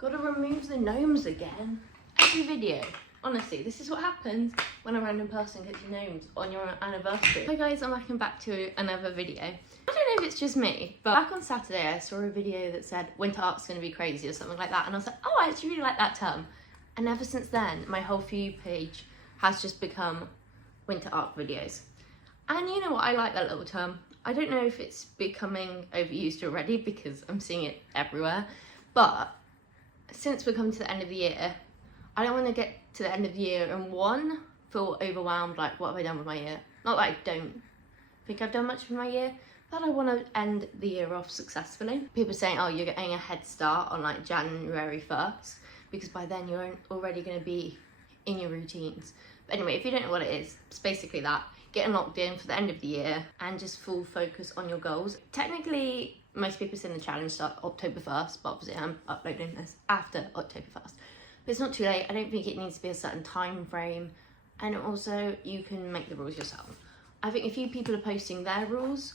Gotta remove the gnomes again. Every video. Honestly, this is what happens when a random person gets your gnomes on your anniversary. Hi guys, I'm back to another video. I don't know if it's just me, but back on Saturday I saw a video that said winter art's gonna be crazy or something like that, and I was like, oh, I actually really like that term. And ever since then, my whole For You page has just become winter art videos. And you know what, I like that little term. I don't know if it's becoming overused already because I'm seeing it everywhere, but since we're coming to the end of the year, I don't want to get to the end of the year and one, feel overwhelmed, like what have I done with my year? Not that I don't think I've done much with my year, but I want to end the year off successfully. People are saying, oh, you're getting a head start on like January 1st, because by then you're already going to be in your routines. But anyway, if you don't know what it is, it's basically that. Getting locked in for the end of the year and just full focus on your goals. Technically, most people say the challenge start October 1st, but obviously I'm uploading this after October 1st. But it's not too late. I don't think it needs to be a certain time frame. And also, you can make the rules yourself. I think a few people are posting their rules,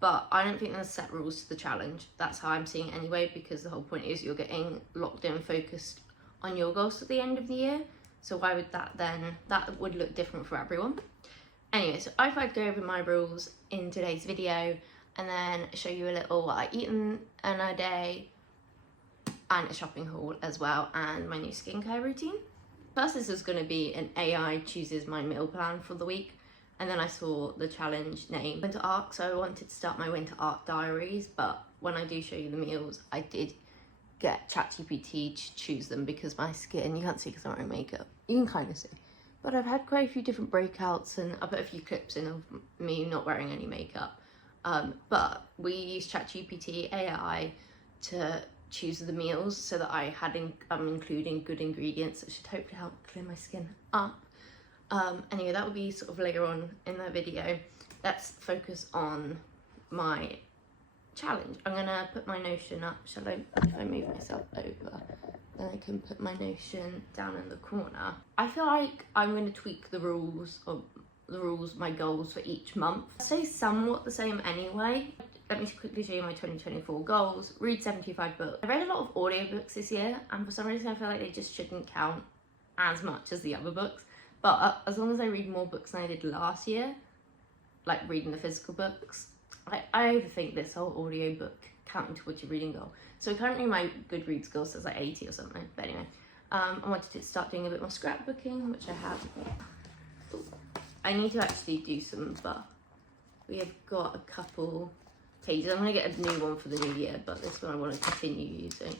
but I don't think there's set rules to the challenge. That's how I'm seeing it anyway, because the whole point is you're getting locked in and focused on your goals at the end of the year. So why would that then, that would look different for everyone. Anyway, so I thought I'd go over my rules in today's video and then show you a little what I eat in a day and a shopping haul as well, and my new skincare routine. First, this is going to be an AI chooses my meal plan for the week, and then I saw the challenge name Winter ARC, so I wanted to start my Winter ARC diaries, but when I do show you the meals, I did get Chat GPT to choose them because my skin, you can't see because I'm wearing makeup, you can kind of see. But I've had quite a few different breakouts and I put a few clips in of me not wearing any makeup. But we use Chat GPT AI to choose the meals so that I'm including good ingredients that should hopefully help clear my skin up. Anyway, that will be sort of later on in the video. Let's focus on my challenge. I'm gonna put my Notion up. Shall I, if I move myself over, then I can put my Notion down in the corner. I feel like I'm gonna tweak the rules, my goals for each month. I stay somewhat the same anyway. Let me quickly show you my 2024 goals. Read 75 books. I read a lot of audiobooks this year, and for some reason I feel like they just shouldn't count as much as the other books. But as long as I read more books than I did last year, like reading the physical books, I overthink this whole audiobook counting towards your reading goal. So currently my Goodreads goal says like 80 or something. But anyway, I wanted to start doing a bit more scrapbooking, which I have. I need to actually do some, but we have got a couple pages. I'm going to get a new one for the new year, but this one I want to continue using.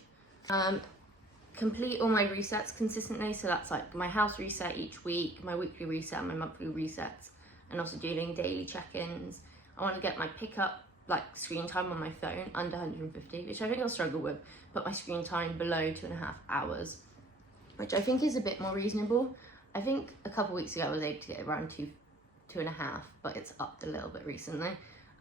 Complete all my resets consistently. So that's like my house reset each week, my weekly reset, my monthly resets, and also doing daily check-ins. I want to get my pickup, like screen time on my phone under 150, which I think I'll struggle with. Put my screen time below 2.5 hours, which I think is a bit more reasonable. I think a couple weeks ago I was able to get around 2.5, but it's upped a little bit recently.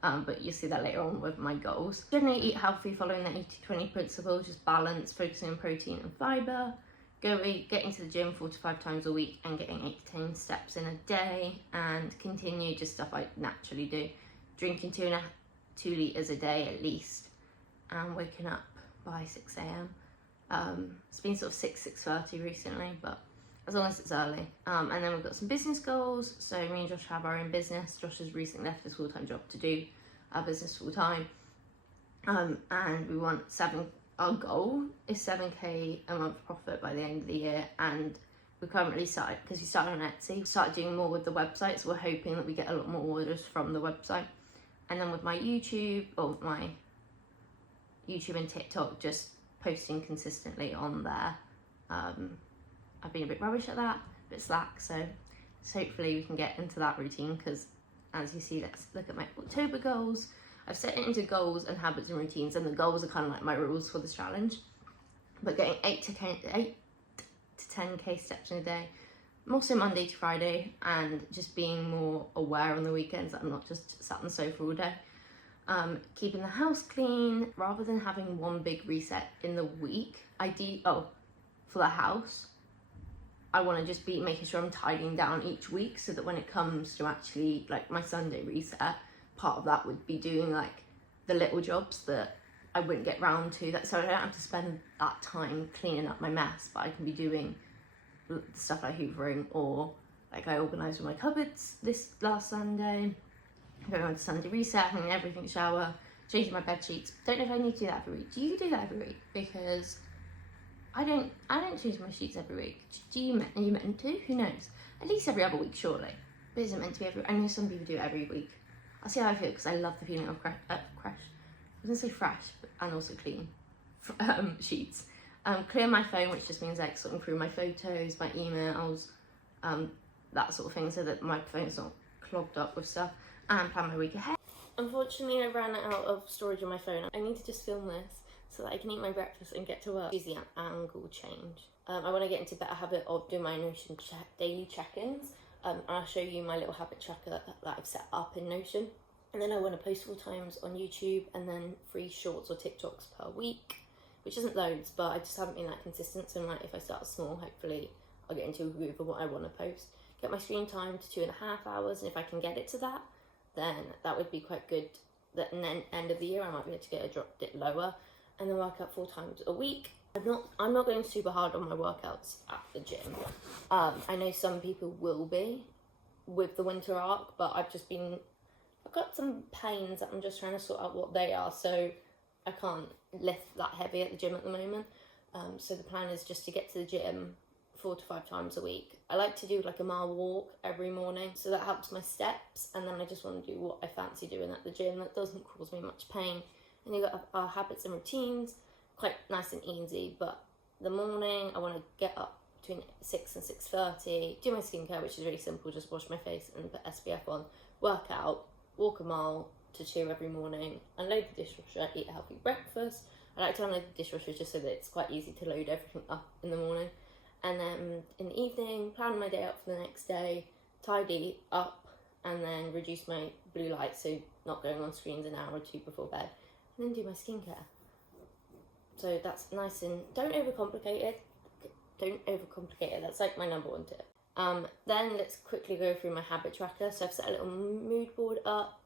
But you'll see that later on with my goals. Generally eat healthy following the 80-20 principle, just balance, focusing on protein and fibre. Getting to the gym 4 to 5 times a week and getting 8 to 10 steps in a day, and continue just stuff I naturally do. Drinking 2 litres a day at least, and waking up by 6 a.m. It's been sort of 6:30 recently, but as long as it's early. And then we've got some business goals. So me and Josh have our own business. Josh has recently left his full-time job to do our business full-time. And we want our goal is 7k a month profit by the end of the year. And we currently started, because we started on Etsy, we started doing more with the website. So we're hoping that we get a lot more orders from the website. And then with my YouTube, or my YouTube and TikTok, just posting consistently on there. I've been a bit rubbish at that, a bit slack, so hopefully we can get into that routine, because as you see, let's look at my October goals. I've set it into goals and habits and routines, and the goals are kind of like my rules for this challenge. But getting 8 to 10k steps in a day, mostly Monday to Friday, and just being more aware on the weekends that I'm not just sat on the sofa all day. Keeping the house clean, rather than having one big reset in the week. For the house, I want to just be making sure I'm tidying down each week, so that when it comes to actually like my Sunday reset, part of that would be doing like the little jobs that I wouldn't get round to that, so I don't have to spend that time cleaning up my mess, but I can be doing stuff like hoovering, or like I organised all my cupboards this last Sunday, going on to Sunday reset, having everything, shower, changing my bed sheets. Don't know if I need to do that every week. Do you do that every week? Because I don't change my sheets every week. Are you meant to? Who knows? At least every other week, surely. But is it meant to be every? I know some people do it every week. I'll see how I feel, because I love the feeling of fresh. I was gonna say fresh, and also clean sheets. Clear my phone, which just means like sorting through my photos, my emails, that sort of thing, so that my phone's not clogged up with stuff, and plan my week ahead. Unfortunately, I ran out of storage on my phone. I need to just film this so that I can eat my breakfast and get to work. Use the angle change. I want to get into a better habit of doing my Notion daily check-ins. And I'll show you my little habit tracker that I've set up in Notion. And then I want to post 4 times on YouTube, and then 3 shorts or TikToks per week, which isn't loads, but I just haven't been that consistent. So like, if I start small, hopefully I'll get into a groove of what I want to post. Get my screen time to 2.5 hours, and if I can get it to that, then that would be quite good. And then end of the year, I might be able to get a drop it lower, and then work out 4 times a week. I'm not going super hard on my workouts at the gym. I know some people will be with the winter arc, but I've got some pains that I'm just trying to sort out what they are, so I can't lift that heavy at the gym at the moment. So the plan is just to get to the gym 4 to 5 times a week. I like to do like a mile walk every morning, so that helps my steps, and then I just want to do what I fancy doing at the gym that doesn't cause me much pain. And you've got our habits and routines, quite nice and easy, but the morning I want to get up between 6 and 6:30, do my skincare, which is really simple, just wash my face and put SPF on, work out, walk a mile to 2 every morning, unload the dishwasher, eat a healthy breakfast. I like to unload the dishwasher just so that it's quite easy to load everything up in the morning. And then in the evening, plan my day out for the next day, tidy up, and then reduce my blue light, so not going on screens an hour or 2 before bed, and then do my skincare. So that's nice, and don't overcomplicate it. Don't overcomplicate it. That's like my number 1 tip. Then let's quickly go through my habit tracker. So I've set a little mood board up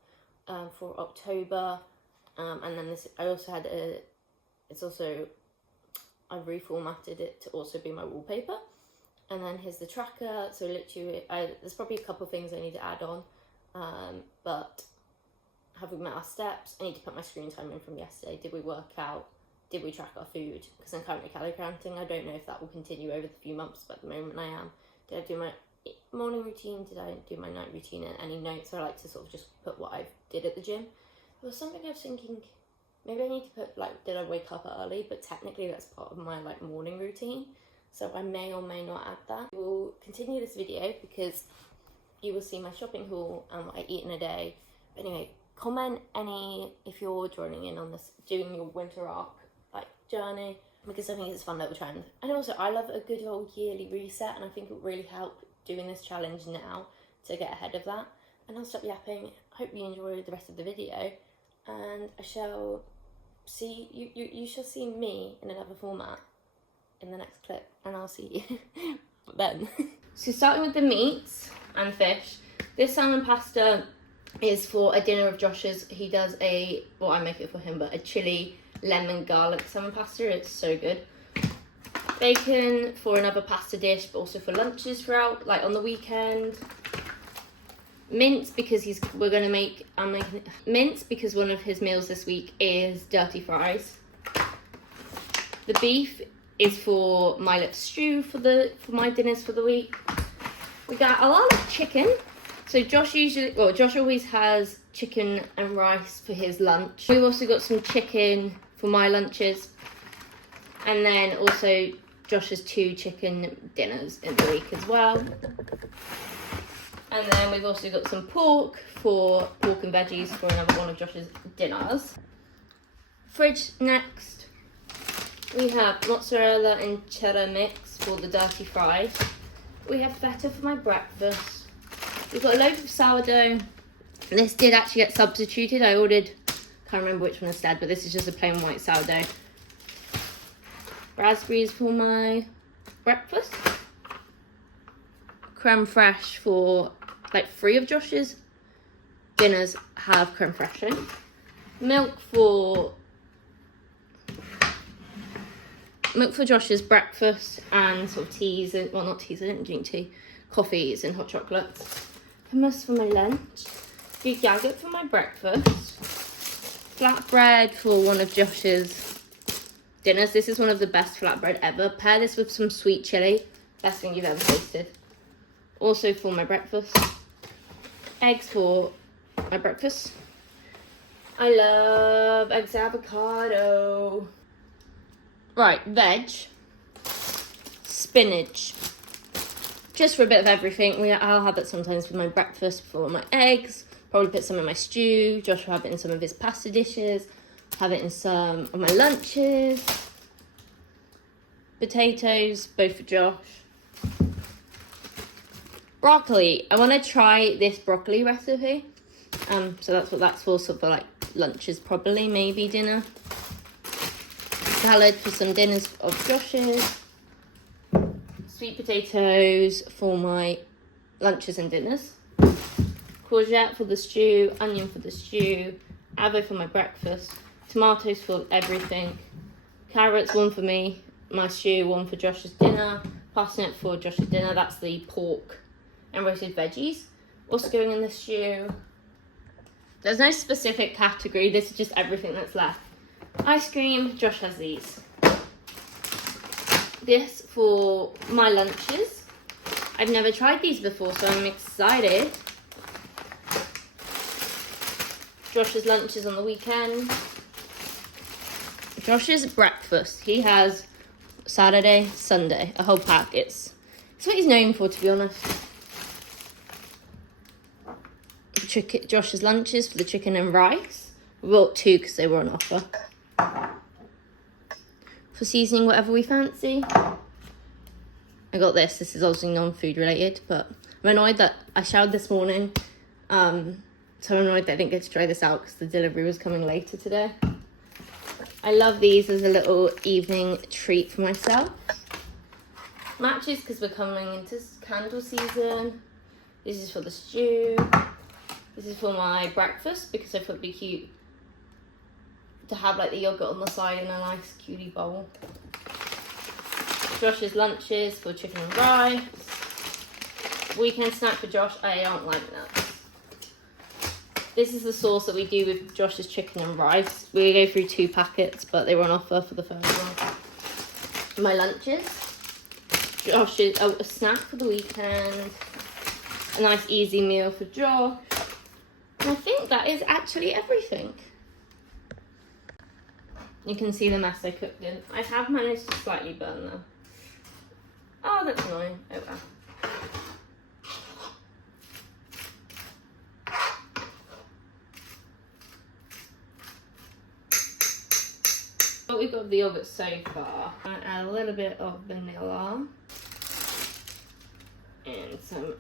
for October, and then this, I also had I've reformatted it to also be my wallpaper. And then here's the tracker. So literally, there's probably a couple of things I need to add on, but have we met our steps? I need to put my screen time in from yesterday. Did we work out? Did we track our food? Because I'm currently calorie counting. I don't know if that will continue over the few months, but at the moment I am. Did I do my morning routine? Did I do my night routine? And any notes? I like to sort of just put what I did at the gym. There was something I was thinking, maybe I need to put like, did I wake up early? But technically that's part of my like morning routine, so I may or may not add that. We'll continue this video because you will see my shopping haul and what I eat in a day. But anyway, comment if you're joining in on this, doing your winter arc like journey, because I think it's a fun little trend. And also I love a good old yearly reset, and I think it will really help doing this challenge now to get ahead of that. And I'll stop yapping. Hope you enjoy the rest of the video, and I shall see you shall see me in another format in the next clip, and I'll see you then. So starting with the meats and fish, this salmon pasta is for a dinner of Josh's. He does I make it for him, but a chili lemon garlic salmon pasta. It's so good. Bacon for another pasta dish, but also for lunches throughout, like on the weekend. Mince because I'm making mince because one of his meals this week is dirty fries. The beef is for my little stew for my dinners for the week. We got a lot of chicken. So Josh always has chicken and rice for his lunch. We've also got some chicken for my lunches, and then also Josh has 2 chicken dinners in the week as well. And then we've also got some pork and veggies for another one of Josh's dinners. Fridge next. We have mozzarella and cheddar mix for the dirty fries. We have feta for my breakfast. We've got a loaf of sourdough. This did actually get substituted. I ordered, can't remember which one instead, but this is just a plain white sourdough. Raspberries for my breakfast. Creme fraiche for like 3 of Josh's dinners have creme fraiche in. Milk for milk for Josh's breakfast and sort of teas, and well, not teas, I don't drink tea, coffees and hot chocolates. Hummus for my lunch, Greek yogurt for my breakfast, flatbread for one of Josh's dinners. This is one of the best flatbread ever. Pair this with some sweet chili, best thing you've ever tasted. Also for my breakfast, eggs for my breakfast. I love eggs and avocado. Right, veg, spinach, just for a bit of everything. I'll have it sometimes with my breakfast for my eggs, probably put some in my stew. Josh will have it in some of his pasta dishes, have it in some of my lunches. Potatoes, both for Josh. Broccoli, I want to try this broccoli recipe. So that's what that's for, sort of like lunches probably, maybe dinner. Salad for some dinners of Josh's. Sweet potatoes for my lunches and dinners. Courgette for the stew, onion for the stew, avo for my breakfast, tomatoes for everything, carrots, one for me, my stew, one for Josh's dinner, parsnip for Josh's dinner, that's the pork and roasted veggies. Also going in the stew. There's no specific category, this is just everything that's left. Ice cream, Josh has these. This for my lunches. I've never tried these before, so I'm excited. Josh's lunches on the weekend. Josh's breakfast. He has Saturday, Sunday, a whole pack. It's what he's known for, to be honest. Josh's lunches for the chicken and rice. We bought 2 because they were on offer. For seasoning, whatever we fancy. I got this. This is obviously non-food related, but I'm annoyed that I showered this morning. So I'm annoyed that I didn't get to try this out because the delivery was coming later today. I love these as a little evening treat for myself. Matches because we're coming into candle season. This is for the stew. This is for my breakfast because I thought it'd be cute to have like the yogurt on the side in a nice cutie bowl. Josh's lunches for chicken and rice. Weekend snack for Josh, I don't like nuts. This is the sauce that we do with Josh's chicken and rice. We go through 2 packets, but they were on offer for the first one. My lunches. Josh's a snack for the weekend. A nice easy meal for Josh. And I think that is actually everything. You can see the mess I cooked in. I have managed to slightly burn them. Oh, that's annoying. Oh well. But we've got the yogurt so far. I add a little bit of vanilla. And some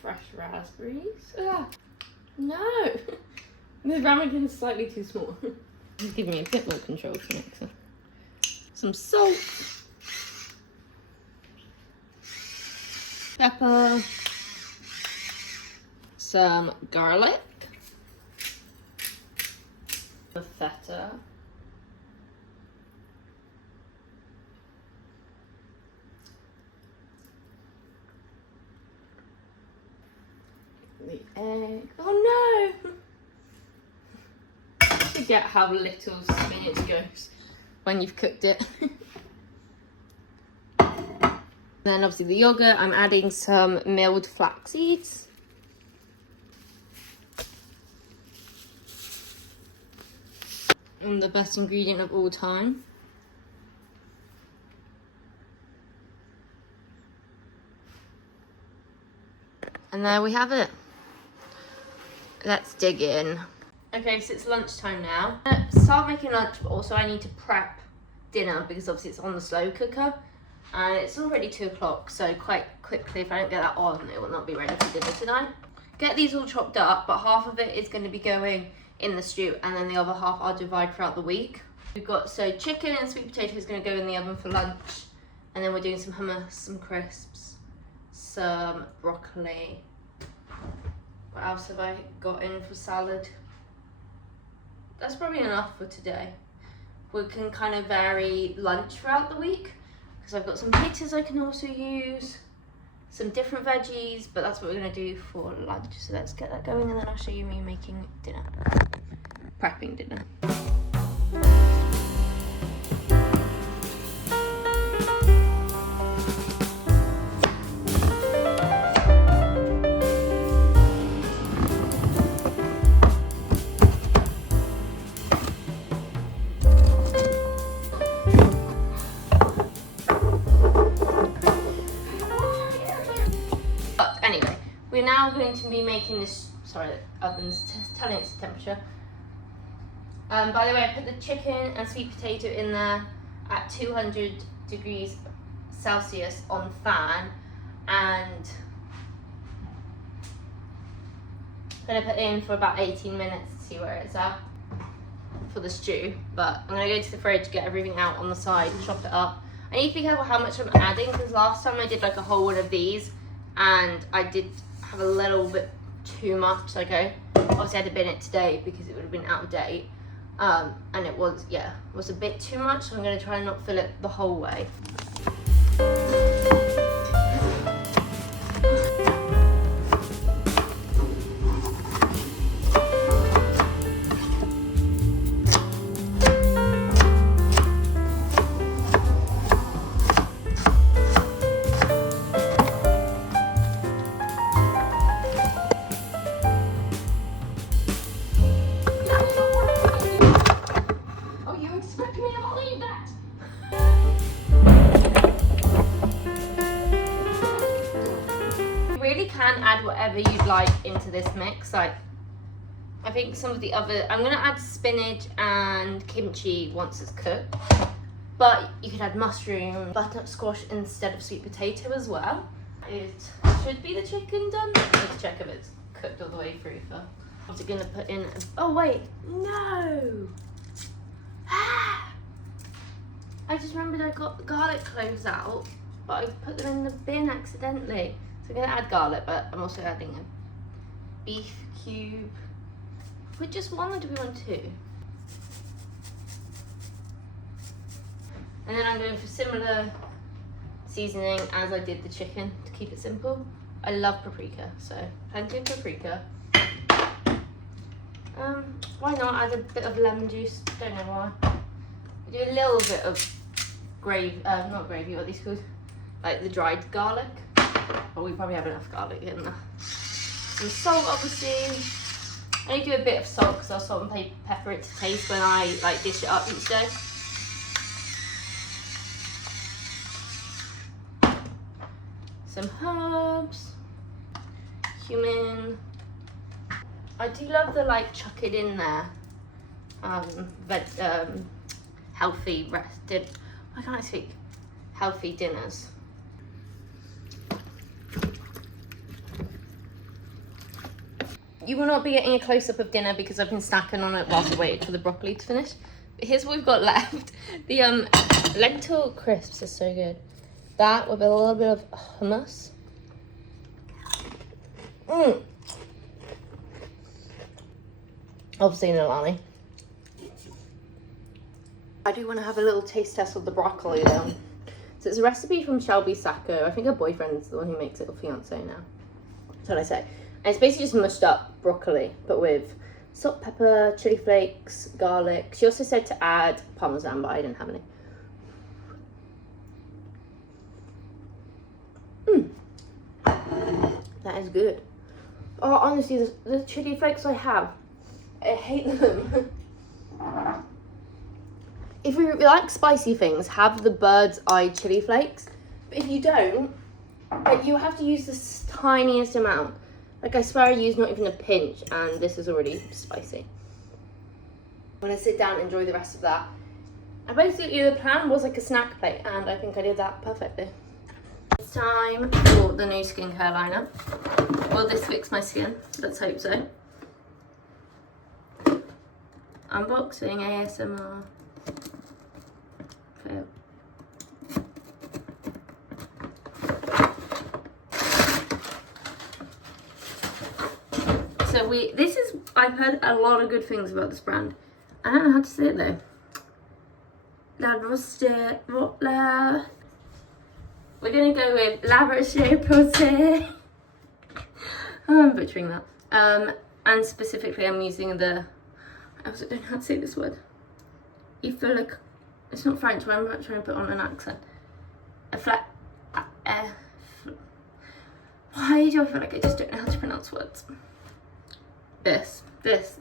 fresh raspberries. Ah, no! The ramekin is slightly too small. Just give me a bit more control to mix it. Some salt. Pepper. Some garlic. The feta. The egg. Oh no! Forget how little spinach goes when you've cooked it. Then obviously the yogurt, I'm adding some milled flax seeds. And the best ingredient of all time. And there we have it. Let's dig in. Okay, so it's lunchtime now. Start making lunch, but also I need to prep dinner because obviously it's on the slow cooker. And it's already 2 o'clock, so quite quickly, if I don't get that on, it will not be ready for dinner tonight. Get these all chopped up, but half of it is going to be going in the stew, and then the other half I'll divide throughout the week. We've got, so chicken and sweet potato is going to go in the oven for lunch, and then we're doing some hummus, some crisps, some broccoli. What else have I got in for salad? That's probably enough for today. We can kind of vary lunch throughout the week. because I've got some potatoes I can also use, some different veggies, but that's what we're going to do for lunch. So let's get that going, and then I'll show you me making dinner, prepping dinner. We're now going to be making this, sorry, the oven's telling its temperature. By the way, I put the chicken and sweet potato in there at 200 degrees Celsius on fan, and I'm going to put it in for about 18 minutes to see where it's at for the stew. But I'm going to go to the fridge, get everything out on the side, chop it up. I need to be careful how much I'm adding, because last time I did like a whole one of these and I did have a little bit too much. Like obviously I had to bin it today because it would have been out of date, and it was a bit too much, so I'm going to try and not fill it the whole way. Can add whatever you'd like into this mix. Like, I think some of the other, I'm gonna add spinach and kimchi once it's cooked, but you could add mushroom, butternut squash instead of sweet potato as well. It should be the chicken done. Let's check if it's cooked all the way through first. I'm also gonna put in, oh wait, no! I just remembered I got the garlic cloves out, but I put them in the bin accidentally. So I'm going to add garlic, but I'm also adding a beef cube. With just one, or do we want two? And then I'm going for similar seasoning as I did the chicken to keep it simple. I love paprika, so plenty of paprika. Why not add a bit of lemon juice? Don't know why. Do a little bit of gravy, not gravy, what are these called? Like the dried garlic. But we probably have enough garlic in there. Some salt, obviously. I need to do a bit of salt because I'll salt and pepper it to taste when I like dish it up each day. Some herbs, cumin. I do love the like chuck it in there. Healthy rested. Why can't I speak? Healthy dinners. You will not be getting a close-up of dinner because I've been snacking on it whilst I waited for the broccoli to finish. But here's what we've got left. The lentil crisps are so good. That with a little bit of hummus. Obviously Nalani. I do want to have a little taste test of the broccoli though. So it's a recipe from Shelby Sacco. I think her boyfriend's the one who makes it, or fiance now. That's what I say. And it's basically just mushed up broccoli, but with salt, pepper, chili flakes, garlic. She also said to add parmesan, but I didn't have any. That is good. Oh, honestly, the chili flakes I have, I hate them. If you like spicy things, have the bird's eye chili flakes. But if you don't, like, you have to use the tiniest amount. Like, I swear I used not even a pinch, and this is already spicy. I'm gonna sit down and enjoy the rest of that. And basically the plan was like a snack plate, and I think I did that perfectly. It's time for the new skincare liner. Will this fix my skin? Let's hope so. Unboxing ASMR. Fail. So I've heard a lot of good things about this brand. I don't know how to say it though. La we're gonna go with La Roche-Posay. Oh, I'm butchering that. And specifically I'm using the, I also don't know how to say this word. You feel like, it's not French, but I'm not trying to put on an accent. Why do I feel like I just don't know how to pronounce words? This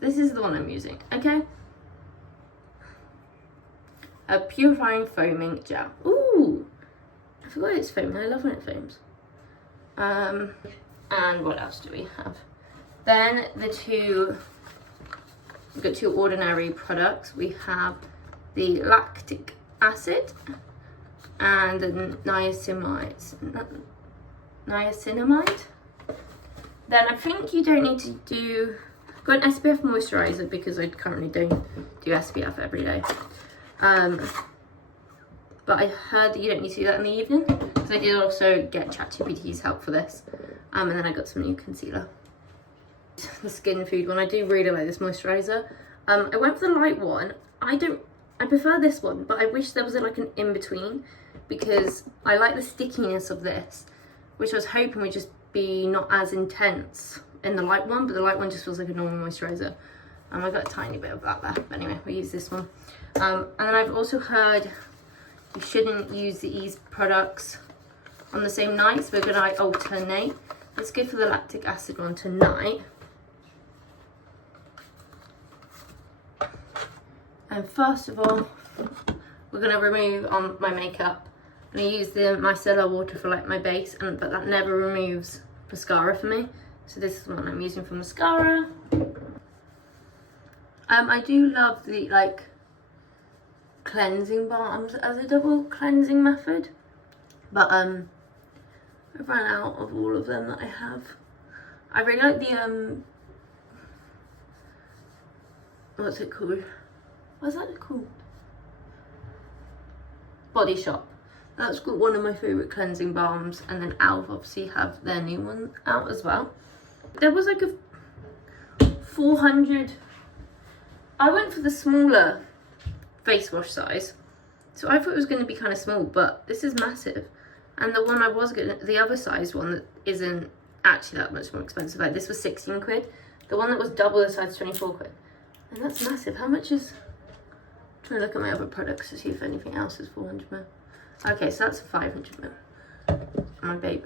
is the one I'm using, okay? A purifying foaming gel. Ooh, I forgot it's foaming. I love when it foams. And what else do we have? Then we've got two ordinary products. We have the lactic acid and the niacinamide. Then I think you don't need to do, got an SPF moisturizer because I currently don't do SPF every day. But I heard that you don't need to do that in the evening, because I did also get Chat GPT's help for this. And then I got some new concealer. The Skin Food one, I do really like this moisturizer. I went for the light one. I prefer this one, but I wish there was like an in-between, because I like the stickiness of this, which I was hoping would just be not as intense in the light one, but the light one just feels like a normal moisturizer. I got a tiny bit of that there, but anyway, we use this one. And then I've also heard you shouldn't use these products on the same night, so we're gonna like alternate. Let's go for the lactic acid one tonight. And first of all, we're gonna remove my makeup. I'm gonna use the micellar water for like my base, but that never removes mascara for me. So this is what I'm using for mascara. I do love the like cleansing balms as a double cleansing method, but I've run out of all of them that I have. I really like the what's it called? What's that called? Body Shop. That's got one of my favourite cleansing balms, and then Alf obviously have their new one out as well. There was like a 400. I went for the smaller face wash size, so I thought it was going to be kind of small, but this is massive. And the one I was getting, the other size one that isn't actually that much more expensive, like this was 16 quid. The one that was double the size, 24 quid. And that's massive. How much is, I'm trying to look at my other products to see if anything else is 400 ml. Okay, so that's 500 ml. My babe.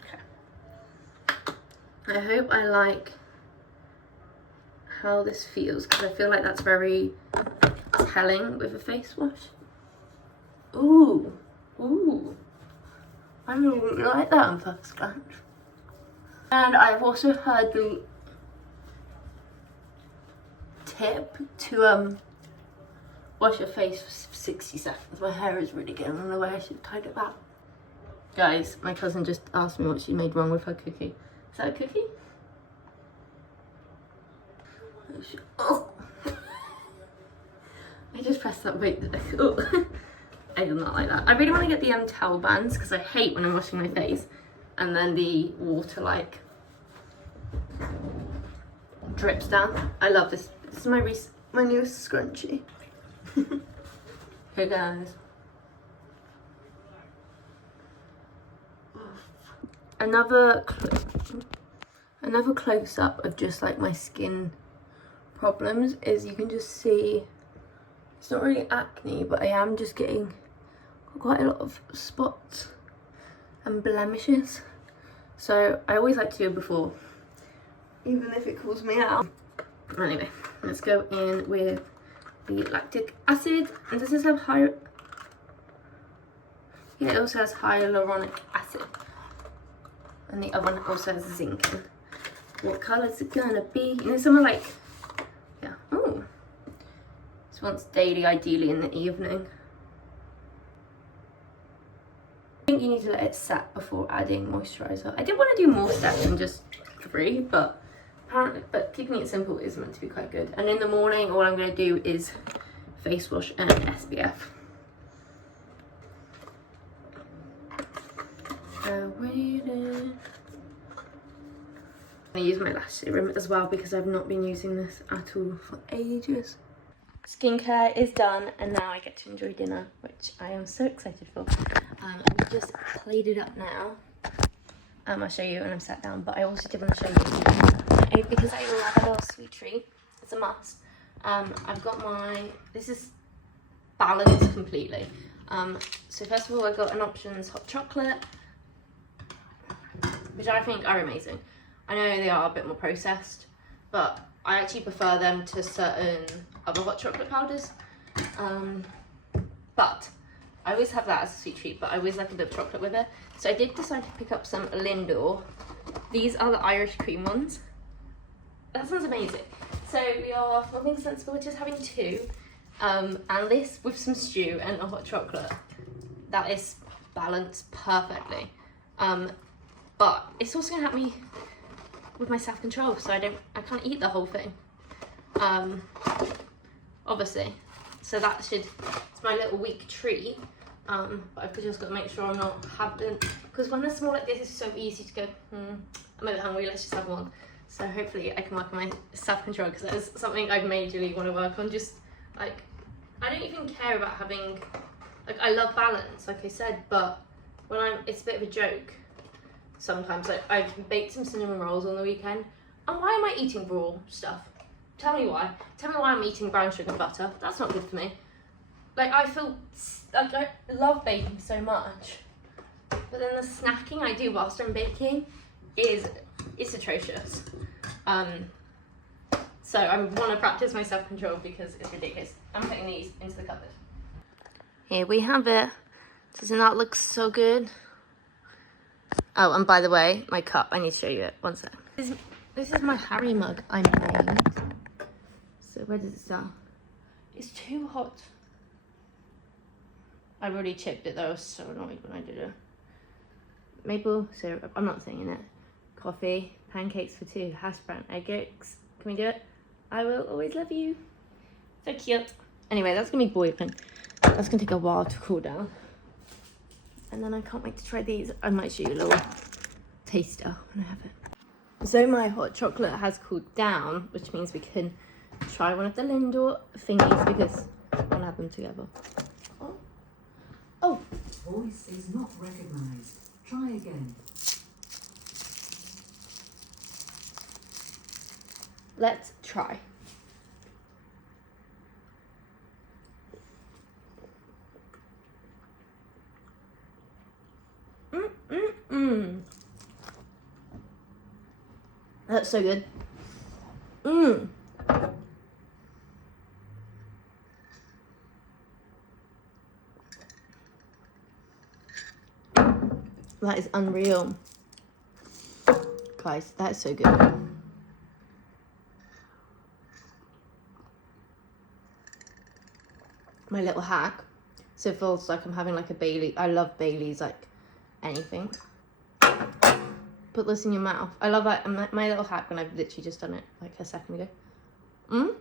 Okay. I hope I like how this feels, because I feel like that's very telling with a face wash. Ooh, ooh. I really like that on first glance. And I've also heard the tip to wash your face for 60 seconds. My hair is really getting in the way. I should tie it back. Guys, my cousin just asked me what she made wrong with her cookie. Is that a cookie? Oh. I just pressed that weight. Oh. I do not like that. I really want to get the towel bands, because I hate when I'm washing my face and then the water like drips down. I love this. This is my newest scrunchie. Here guys. Another close up of just like my skin problems is, you can just see it's not really acne, but I am just getting quite a lot of spots and blemishes. So I always like to do it before, even if it calls me out. Anyway, let's go in with the lactic acid. And does this have yeah, it also has hyaluronic acid. And the other one also has zinc in. What colour is it gonna be? You know, somewhere like, yeah, oh. This one's daily, ideally in the evening. I think you need to let it set before adding moisturiser. I did want to do more steps than just 3, but apparently, keeping it simple is meant to be quite good. And in the morning, all I'm going to do is face wash and SPF. I'm going to use my lash serum as well, because I've not been using this at all for ages. skincare is done, and now I get to enjoy dinner, which I am so excited for. We've just plated up now. I'll show you when I'm sat down, but I also did want to show you, because I love a little sweet treat, it's a must. I've got this is balanced completely. So first of all, I got an Options hot chocolate, which I think are amazing. I know they are a bit more processed, but I actually prefer them to certain other hot chocolate powders. But I always have that as a sweet treat, but I always like a bit of chocolate with it. So I did decide to pick up some Lindor. These are the Irish cream ones. That sounds amazing. So we are nothing sensible, just having 2. And this with some stew and a hot chocolate. That is balanced perfectly. But it's also gonna help me with my self-control, so I can't eat the whole thing. Obviously. So it's my little week treat. But I've just got to make sure I'm not having, because when they're small like this, it's so easy to go, I'm a bit hungry, let's just have one. So hopefully I can work on my self-control, because that is something I majorly want to work on. Just like, I don't even care about having, like, I love balance, like I said, but when it's a bit of a joke sometimes. Like, I've baked some cinnamon rolls on the weekend, and why am I eating raw stuff? Tell me why. Tell me why I'm eating brown sugar and butter. That's not good for me. Like, I feel like I love baking so much, but then the snacking I do whilst I'm baking is atrocious. So I want to practice my self-control because it's ridiculous. I'm putting these into the cupboard. Here we have it. Doesn't that look so good? Oh, and by the way, my cup. I need to show you it. One sec. This is my Harry mug I made. So where does it start? It's too hot. I already chipped it though. I was so annoyed when I did it. Maple syrup. I'm not saying it. Coffee. Pancakes for 2. Hash brown. Egg yolks. Can we do it? I will always love you. So cute. Anyway, that's gonna be boiling. That's gonna take a while to cool down. And then I can't wait to try these. I might show you a little taster when I have it. So my hot chocolate has cooled down, which means we can try one of the Lindor thingies, because I want to have them together. Oh! Voice is not recognized. Try again. Let's try. That's so good. That is unreal. Guys, that's so good. My little hack. So it feels like I'm having like a Bailey. I love Baileys, like anything. Put this in your mouth. I love that. My little hack when I've literally just done it like a second ago.